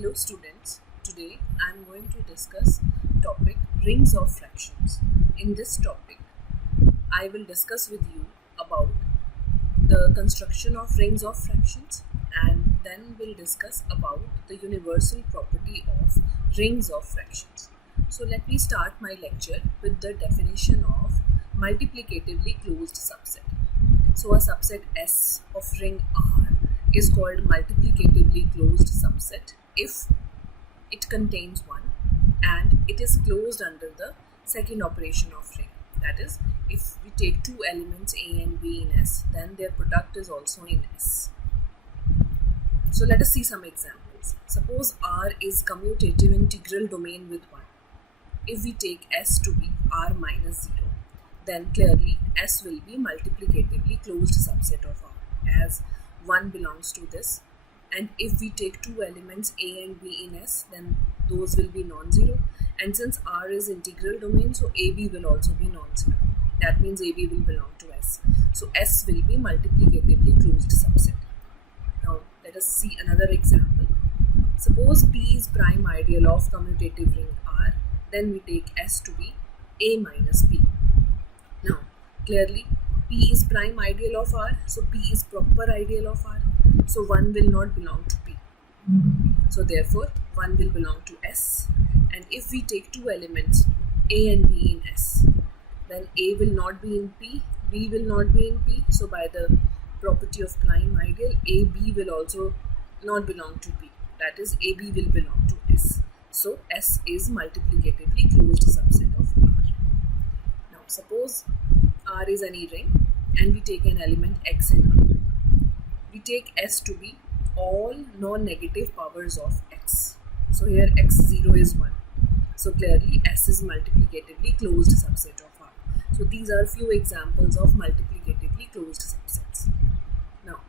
Hello students, today I am going to discuss topic rings of fractions. In this topic, I will discuss with you about the construction of rings of fractions and then we'll discuss about the universal property of rings of fractions. So let me start my lecture with the definition of multiplicatively closed subset. So a subset S of ring R is called multiplicatively closed subset if it contains 1 and it is closed under the second operation of ring. That is, if we take two elements A and B in S, then their product is also in S. So let us see some examples. Suppose R is commutative integral domain with 1. If we take S to be R minus 0, then clearly S will be multiplicatively closed subset of R, as 1 belongs to this, and if we take two elements A and B in S, then those will be non-zero, and since R is integral domain, so AB will also be non-zero. That means AB will belong to S. So S will be multiplicatively closed subset. Now let us see another example. Suppose P is prime ideal of commutative ring R, then we take S to be A minus P. Now clearly P is prime ideal of R, so P is proper ideal of R, so 1 will not belong to P. So therefore 1 will belong to S, and if we take two elements A and B in S, then A will not be in P, B will not be in P, so by the property of prime ideal, AB will also not belong to P, that is AB will belong to S. So S is multiplicatively closed subset of R. Now suppose R is any ring and we take an element X in R. We take S to be all non-negative powers of X. So here X0 is 1. So clearly S is multiplicatively closed subset of R. So these are few examples of multiplicatively closed subsets. Now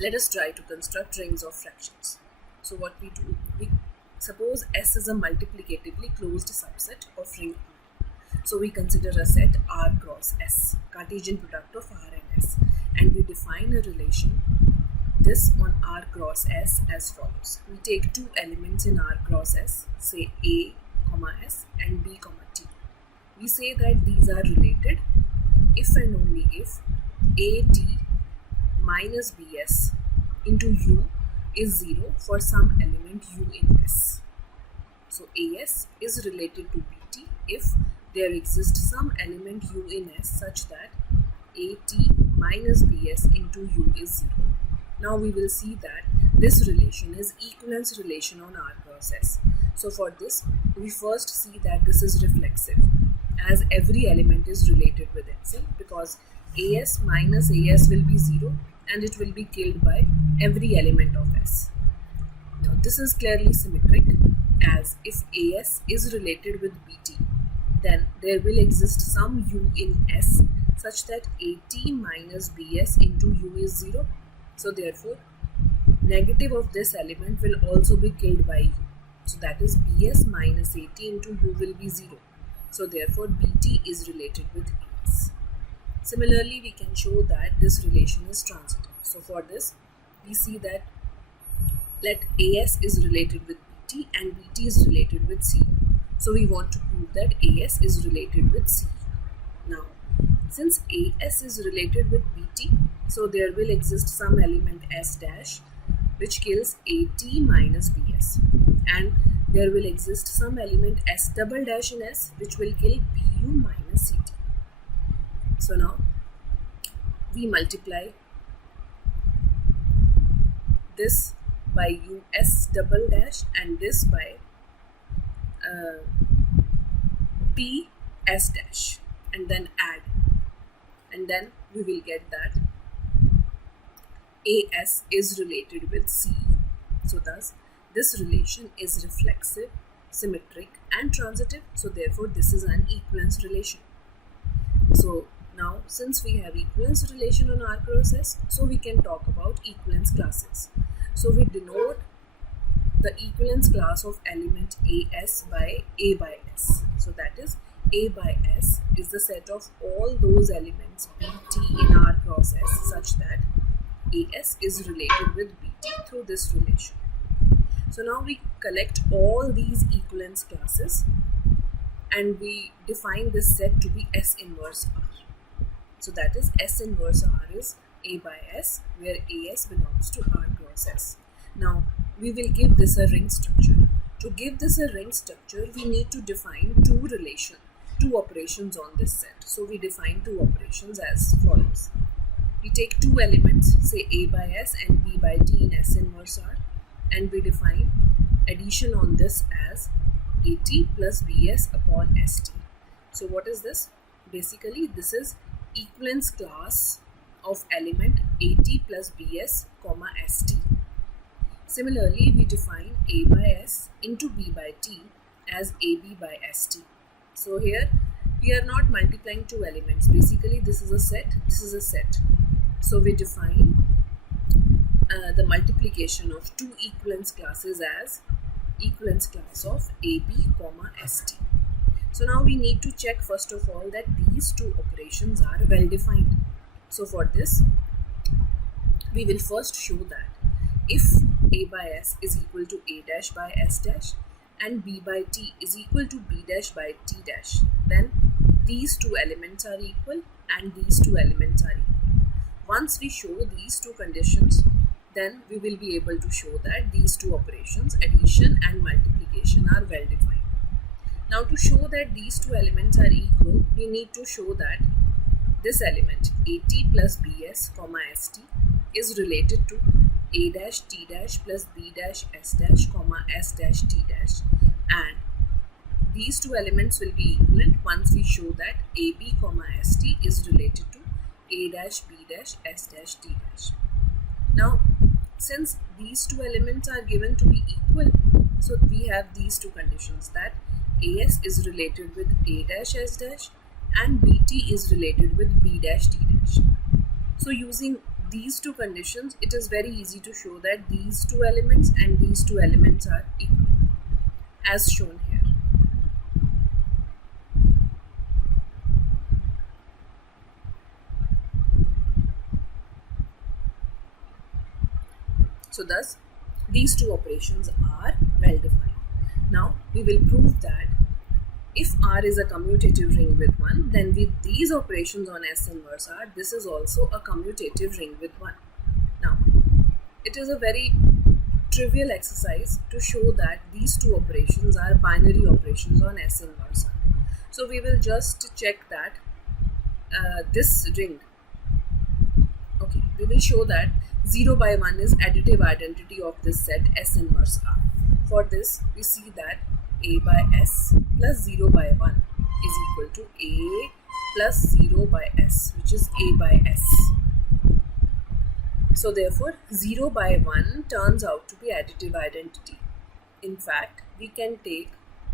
let us try to construct rings of fractions. So what we do, we suppose S is a multiplicatively closed subset of ring R. So we consider a set R cross S, Cartesian product of R and S, and we define a relation this on R cross S as follows. We take two elements in R cross S, say A, S and B, T. We say that these are related if and only if AT minus BS into U is 0 for some element U in S. So AS is related to BT if there exists some element U in S such that AT minus BS into U is 0. Now we will see that this relation is equivalence relation on R cross S. So for this, we first see that this is reflexive, as every element is related with itself, because AS minus AS will be 0 and it will be killed by every element of S. Now this is clearly symmetric, as if AS is related with BT, then there will exist some U in S such that AT minus BS into U is 0. So therefore, negative of this element will also be killed by U. So that is BS minus AT into U will be 0. So therefore, BT is related with AS. Similarly, we can show that this relation is transitive. So for this, we see that let AS is related with BT and BT is related with CU. So we want to prove that AS is related with CU. Now, since AS is related with BT, so there will exist some element S dash which kills AT minus BS, and there will exist some element S double dash in S which will kill BU minus CT. So now we multiply this by US double dash and this by PS dash and then add, and then we will get that AS is related with CU. So thus this relation is reflexive, symmetric and transitive, so therefore this is an equivalence relation. So now since we have equivalence relation on R cross S, so we can talk about equivalence classes. So we denote the equivalence class of element AS by A by S. So that is A by S is the set of all those elements BT in R cross S such that AS is related with BT through this relation. So now we collect all these equivalence classes and we define this set to be S inverse R. So that is S inverse R is A by S, where AS belongs to R cross S. Now we will give this a ring structure. To give this a ring structure, we need to define two operations on this set. So we define two operations as follows. We take two elements, say A by S and B by T in S inverse R, and we define addition on this as AT plus BS upon ST. So what is this? Basically, this is equivalence class of element AT plus BS comma ST. Similarly, we define A by S into B by T as AB by ST. So here we are not multiplying two elements. Basically, this is a set, this is a set. So we define the multiplication of two equivalence classes as equivalence class of AB comma ST. So now we need to check first of all that these two operations are well defined. So for this, we will first show that if A by S is equal to A dash by S dash and B by T is equal to B dash by T dash, then these two elements are equal and these two elements are equal. Once we show these two conditions, then we will be able to show that these two operations, addition and multiplication, are well defined. Now to show that these two elements are equal, we need to show that this element AT plus BS comma ST is related to A dash T dash plus B dash S dash comma S dash T dash, and these two elements will be equivalent once we show that AB comma ST is related to A dash B dash S dash T dash. Now since these two elements are given to be equal, so we have these two conditions that AS is related with A dash S dash and BT is related with B dash T dash. So using these two conditions, it is very easy to show that these two elements and these two elements are equal, as shown here. So thus, these two operations are well defined. Now we will prove that if R is a commutative ring with 1, then with these operations on S inverse R, this is also a commutative ring with 1. Now, it is a very trivial exercise to show that these two operations are binary operations on S inverse R. So we will just check that this ring, okay, we will show that 0 by 1 is additive identity of this set S inverse R. For this, we see that A by S plus 0 by 1 is equal to A plus 0 by S, which is A by S. So therefore, 0 by 1 turns out to be additive identity. In fact, we can take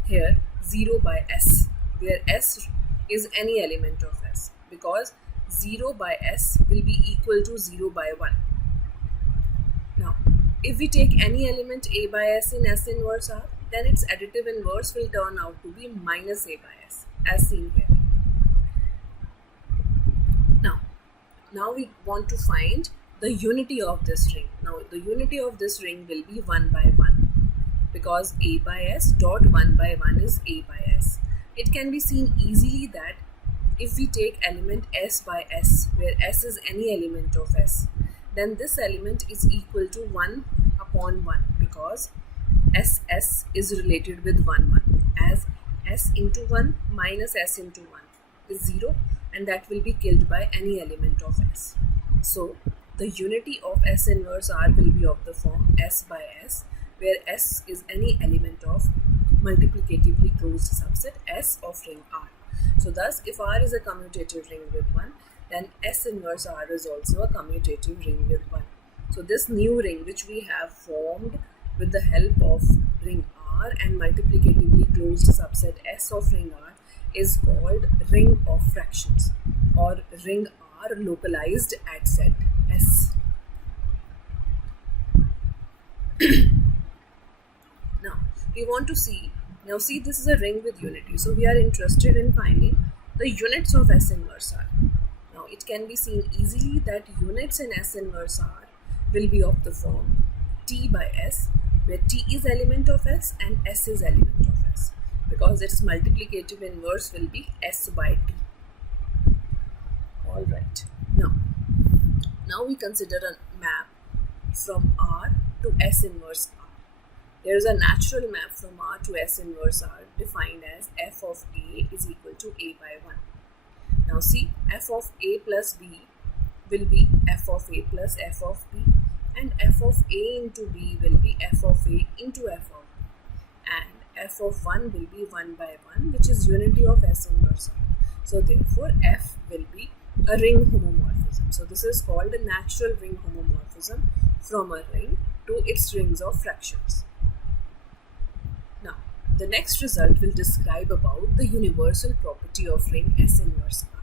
here 0 by S, where S is any element of S, because 0 by S will be equal to 0 by 1. Now, if we take any element A by S in S inverse R, then its additive inverse will turn out to be minus A by S, as seen here. Now we want to find the unity of this ring. Now the unity of this ring will be 1 by 1, because A by S dot 1 by 1 is A by S. It can be seen easily that if we take element S by S, where S is any element of S, then this element is equal to 1 upon 1, because SS is related with 1 1, as S into 1 minus S into 1 is 0, and that will be killed by any element of S. So the unity of S inverse R will be of the form S by S, where S is any element of multiplicatively closed subset S of ring R. So thus, if R is a commutative ring with 1, then S inverse R is also a commutative ring with 1. So this new ring, which we have formed with the help of ring R and multiplicatively closed subset S of ring R, is called ring of fractions, or ring R localized at set S. Now we want to see, this is a ring with unity, so we are interested in finding the units of S inverse R. Now it can be seen easily that units in S inverse R will be of the form T by S, where T is element of S and S is element of S, because its multiplicative inverse will be S by T. Alright, now we consider a map from R to S inverse R. There is a natural map from R to S inverse R defined as f of A is equal to A by 1. Now see, f of A plus B will be f of A plus f of B, and f of A into B will be f of A into f of B, and f of 1 will be 1 by 1, which is unity of S inverse R. So therefore f will be a ring homomorphism. So this is called a natural ring homomorphism from a ring to its rings of fractions. Now the next result will describe about the universal property of ring S inverse R.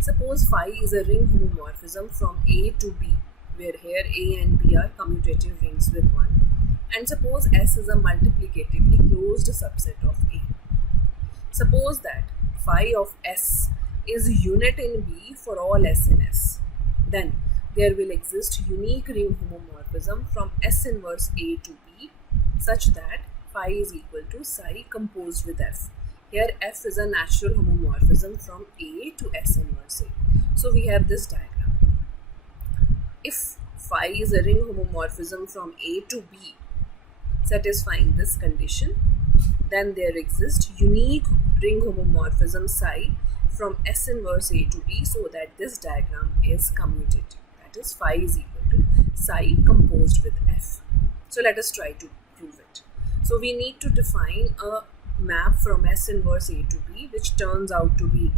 Suppose phi is a ring homomorphism from A to B, where here A and B are commutative rings with 1, and suppose S is a multiplicatively closed subset of A. Suppose that phi of S is unit in B for all S in S. Then there will exist unique ring homomorphism from S inverse A to B such that phi is equal to psi composed with F. Here F is a natural homomorphism from A to S inverse A. So we have this diagram. If phi is a ring homomorphism from A to B satisfying this condition, then there exists unique ring homomorphism psi from S inverse A to B, so that this diagram is commutative. That is, phi is equal to psi composed with F. So let us try to prove it. So we need to define a map from S inverse A to B, which turns out to be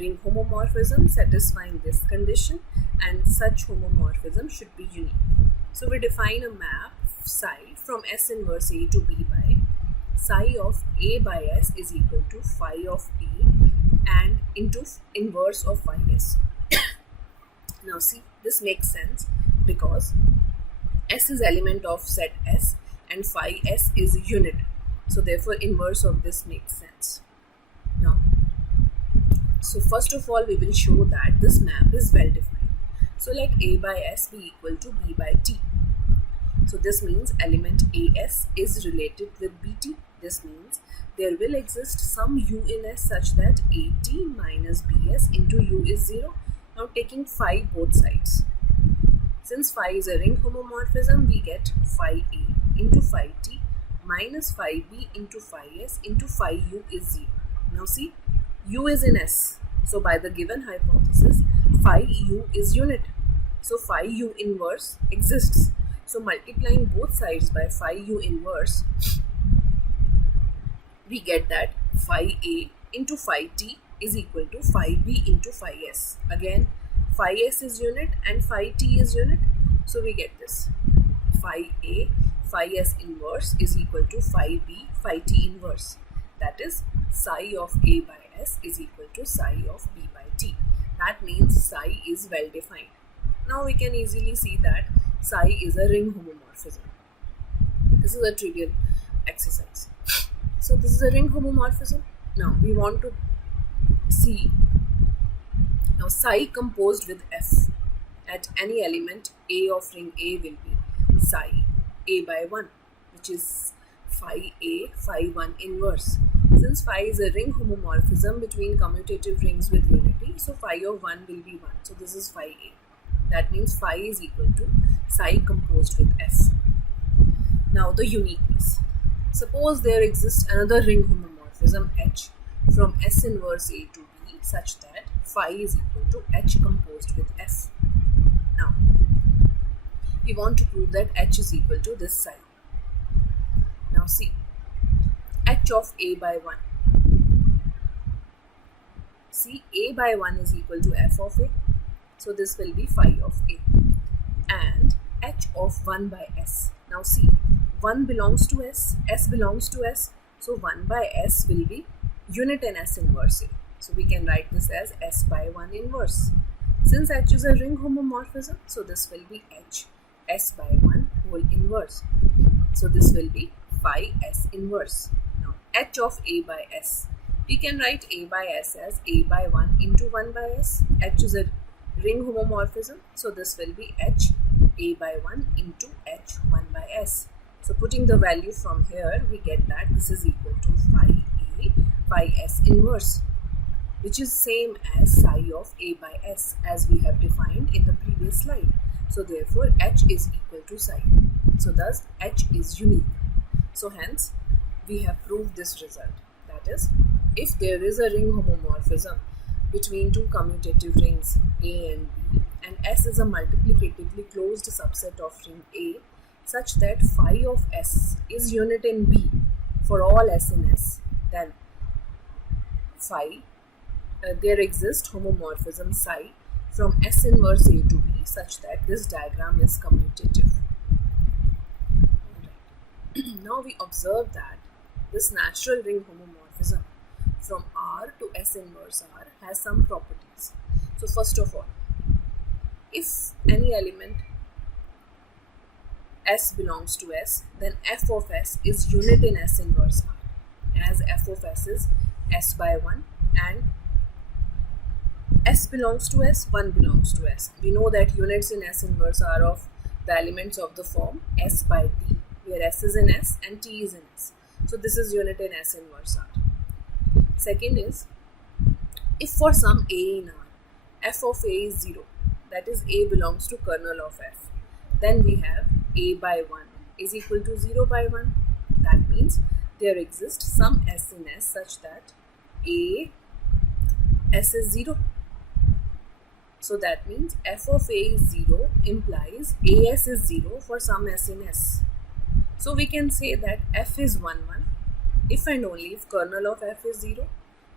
ring homomorphism satisfying this condition, and such homomorphism should be unique. So we define a map psi from S inverse A to B by psi of A by S is equal to phi of A and into inverse of phi S. Now see, this makes sense because S is element of set S and phi S is unit. So therefore inverse of this makes sense. Now, so first of all we will show that this map is well defined. So let A by S be equal to B by T. So this means element AS is related with BT. This means there will exist some U in S such that AT minus BS into U is 0. Now taking phi both sides. Since phi is a ring homomorphism, we get phi A into phi T minus phi B into phi S into phi U is 0. Now see, U is in S. So by the given hypothesis, phi U is unit. So phi U inverse exists. So multiplying both sides by phi U inverse, we get that phi A into phi T is equal to phi B into phi S. Again, phi S is unit and phi T is unit. So we get this. Phi A, phi S inverse is equal to phi B, phi T inverse. That is, psi of A by S is equal to psi of B by T. That means psi is well defined. Now we can easily see that psi is a ring homomorphism. This is a trivial exercise. So this is a ring homomorphism. Now we want to see now psi composed with F at any element A of ring A will be psi A by 1, which is phi A, phi 1 inverse. Since phi is a ring homomorphism between commutative rings with unity, so phi of 1 will be 1. So this is phi A. That means phi is equal to psi composed with F. Now the uniqueness. Suppose there exists another ring homomorphism H from S inverse A to B such that phi is equal to H composed with F. Now, we want to prove that H is equal to this psi. Now see, H of A by 1. See, A by 1 is equal to F of A. So this will be phi of A. And H of 1 by S. Now see, 1 belongs to S, S belongs to S. So 1 by S will be unit in S inverse A. So we can write this as S by 1 inverse. Since H is a ring homomorphism, so this will be H S by 1 whole inverse. So this will be phi S inverse. Now H of A by S. We can write A by S as A by 1 into 1 by S. H is a ring homomorphism. So this will be H A by 1 into H 1 by S. So putting the value from here, we get that this is equal to phi A, phi S inverse, which is same as psi of A by S as we have defined in the previous slide. So therefore H is equal to psi. So thus H is unique. So hence we have proved this result. That is, if there is a ring homomorphism between two commutative rings A and B, and S is a multiplicatively closed subset of ring A, such that phi of S is unit in B for all S in S, then there exists homomorphism psi from S inverse A to B such that this diagram is commutative. Now we observe that this natural ring homomorphism from R to S inverse R has some properties. So first of all, if any element S belongs to S, then f of S is unit in S inverse R, as f of S is S by 1 and S belongs to S, 1 belongs to S. We know that units in S inverse are of the elements of the form S by T, where S is in S and T is in S. So this is unit in S inverse R. Second is, if for some A in R, f of A is 0, that is A belongs to kernel of F, then we have A by 1 is equal to 0 by 1. That means there exists some S in S such that S is 0. So that means f of A is 0 implies AS is 0 for some S in S. So we can say that f is 1, 1 if and only if kernel of f is 0.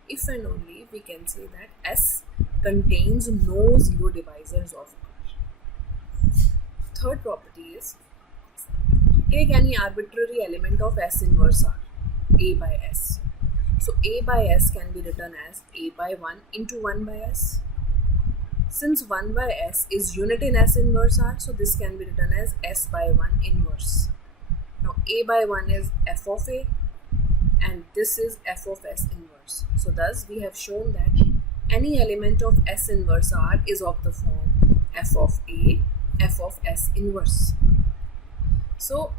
If and only we can say that S contains no zero divisors of R. Third property is, take any arbitrary element of S inverse R, A by S. So A by S can be written as A by 1 into 1 by S. Since 1 by S is unit in S inverse R, so this can be written as S by 1 inverse. Now A by 1 is f of A and this is f of S inverse. So thus we have shown that any element of S inverse R is of the form f of A, f of S inverse. So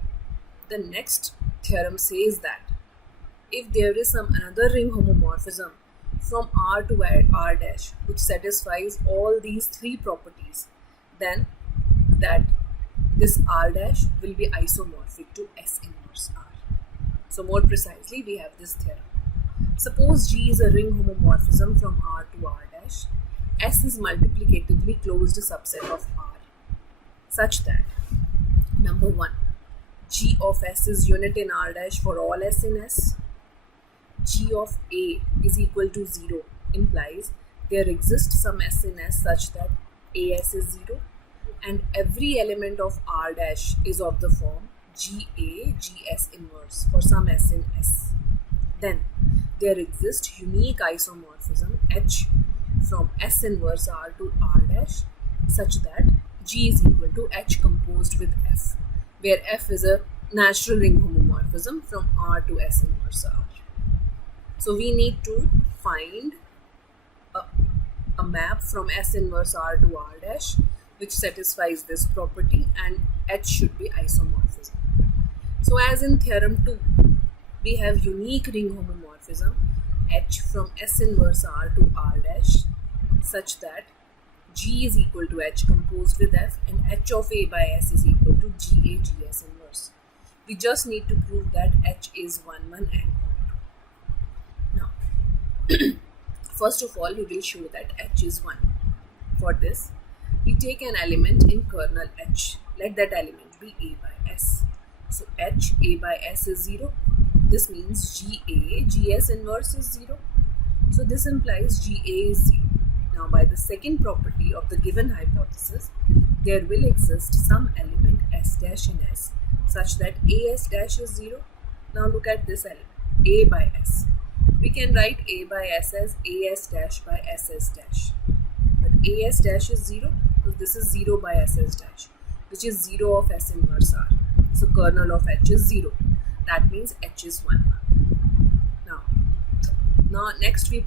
the next theorem says that if there is some another ring homomorphism from R to R dash which satisfies all these three properties, then that this R dash will be isomorphic to S inverse R. So more precisely, we have this theorem. Suppose G is a ring homomorphism from R to R dash. S is multiplicatively closed subset of R such that, number 1, G of S is unit in R dash for all S in S. G of A is equal to 0 implies there exists some S in S such that AS is 0 and every element of R dash is of the form GA, GS inverse for some S in S. Then there exists unique isomorphism H from S inverse R to R dash such that G is equal to H composed with F, where F is a natural ring homomorphism from R to S inverse R. So we need to find a map from S inverse R to R dash which satisfies this property, and H should be isomorphism. So as in theorem 2, we have unique ring homomorphism H from S inverse R to R dash such that G is equal to H composed with F and H of A by S is equal to GA, GS inverse. We just need to prove that H is 1, 1 and 1. Now, first of all, we will show that H is 1. For this, we take an element in kernel H. Let that element be A by S. So H, A by S is 0. This means GA, GS inverse is 0. So this implies GA is 0. Now by the second property of the given hypothesis, there will exist some element S dash in S such that AS dash is 0. Now look at this element, A by S. We can write A by S as AS dash by SS dash. But AS dash is 0 because this is 0 by SS dash, which is 0 of S inverse R. So kernel of H is 0. That means H is 1. Now next we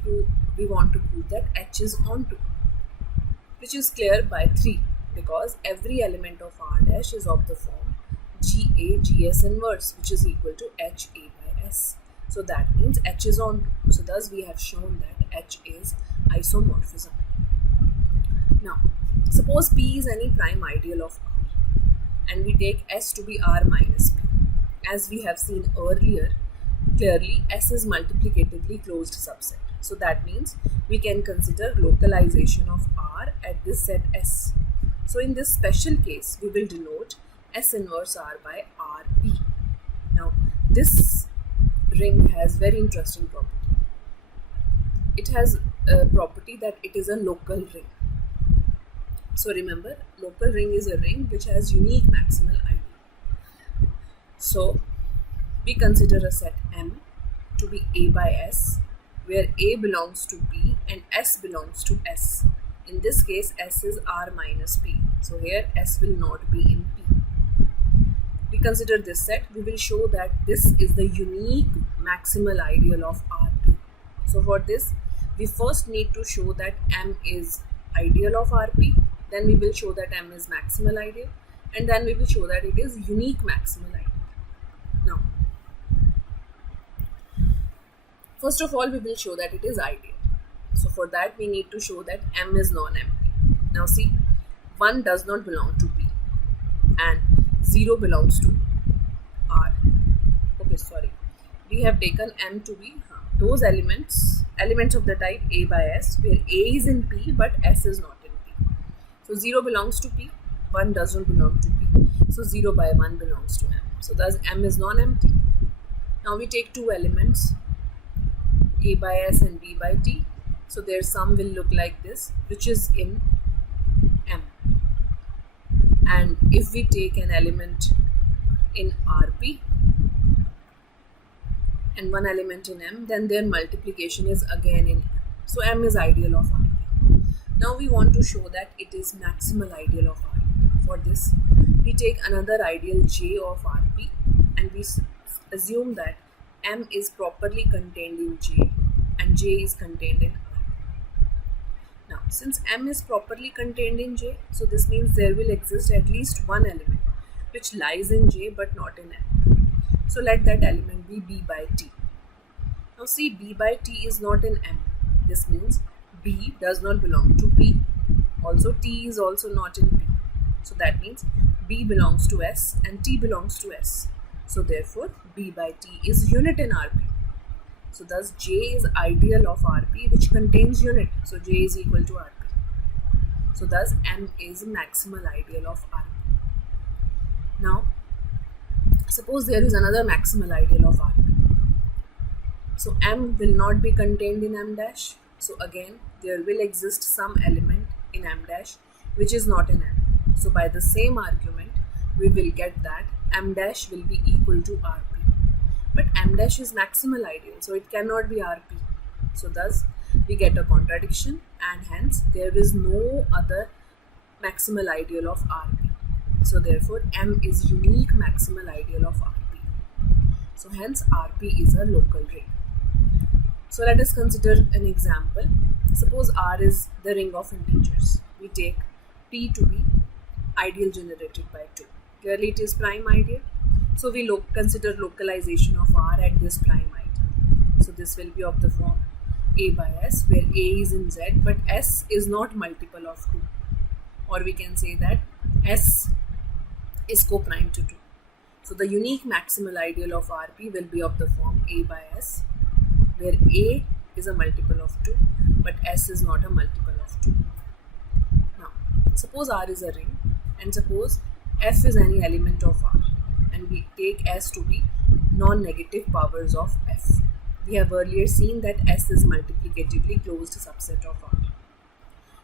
want to prove that H is onto, which is clear by 3 because every element of R dash is of the form GA, HA GS inverse, which is equal to HA by S. So that means H is on 2. So thus we have shown that H is isomorphism. Now, suppose P is any prime ideal of R and we take S to be R minus P. As we have seen earlier, clearly S is multiplicatively closed subset. So that means we can consider localization of R at this set S. So in this special case, we will denote S inverse R by RP. Now, this ring has very interesting property. It has a property that it is a local ring. So remember, local ring is a ring which has unique maximal ideal. So we consider a set M to be A by S, where A belongs to P and S belongs to S. In this case, S is R minus P. So here S will not be in P. We consider this set, we will show that this is the unique maximal ideal of RP. So for this, we first need to show that M is ideal of RP, then we will show that M is maximal ideal, and then we will show that it is unique maximal ideal. Now, first of all, we will show that it is ideal. So for that, we need to show that M is non-empty. Now see, 1 does not belong to P and 0 belongs to R. Okay, sorry. We have taken M to be those elements of the type A by S, where A is in P but S is not in P. So 0 belongs to P, 1 doesn't belong to P. So 0 by 1 belongs to M. So thus M is non-empty. Now we take two elements, A by S and B by T. So their sum will look like this, which is in M. And if we take an element in RP and one element in M, then their multiplication is again in M. So M is ideal of RP. Now we want to show that it is maximal ideal of RP. For this, we take another ideal J of RP and we assume that M is properly contained in J and J is contained in RP. Now, since M is properly contained in J, so this means there will exist at least one element which lies in J but not in M. So let that element be B by T. Now see, B by T is not in M. This means B does not belong to P. Also T is also not in P. So that means B belongs to S and T belongs to S. So therefore B by T is unit in RP. So thus J is ideal of RP which contains unit. So J is equal to RP. So thus M is maximal ideal of RP. Now suppose there is another maximal ideal of RP. So M will not be contained in M dash. So again there will exist some element in M dash which is not in M. So by the same argument we will get that M dash will be equal to RP. But M dash is maximal ideal, so it cannot be RP. So thus we get a contradiction and hence there is no other maximal ideal of RP. So therefore M is unique maximal ideal of RP. So hence RP is a local ring. So let us consider an example. Suppose R is the ring of integers. We take P to be ideal generated by 2. Clearly it is prime ideal. So we consider localization of R at this prime ideal. So this will be of the form A by S, where A is in Z but S is not multiple of 2. Or we can say that S is co-prime to 2. So the unique maximal ideal of RP will be of the form A by S, where A is a multiple of 2 but S is not a multiple of 2. Now suppose R is a ring and suppose F is any element of R and we take S to be non-negative powers of F. We have earlier seen that S is multiplicatively closed subset of R.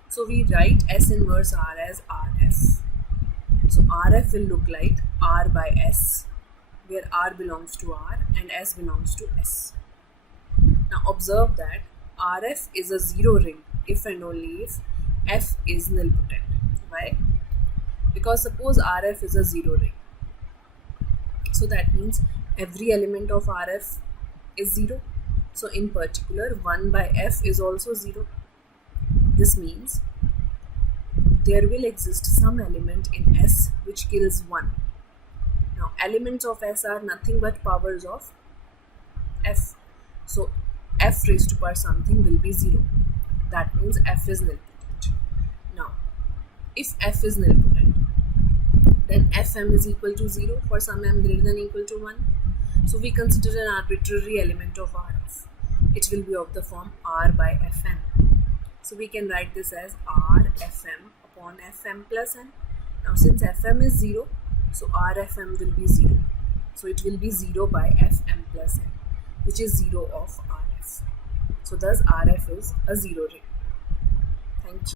So we write S inverse R as RF. So RF will look like R by S, where R belongs to R and S belongs to S. Now observe that RF is a zero ring if and only if F is nilpotent. Why? Because suppose RF is a zero ring. So that means every element of RF is 0. So in particular 1 by F is also 0. This means there will exist some element in S which kills 1. Now elements of S are nothing but powers of F. So F raised to power something will be 0. That means F is nilpotent. Now, if F is nilpotent, then Fm is equal to 0 for some m greater than equal to 1. So we consider an arbitrary element of Rf. It will be of the form R by Fm. So we can write this as R Fm upon Fm plus n. Now since Fm is 0, so Rfm will be 0. So it will be 0 by Fm plus n, which is 0 of Rf. So thus Rf is a 0 ring. Thank you.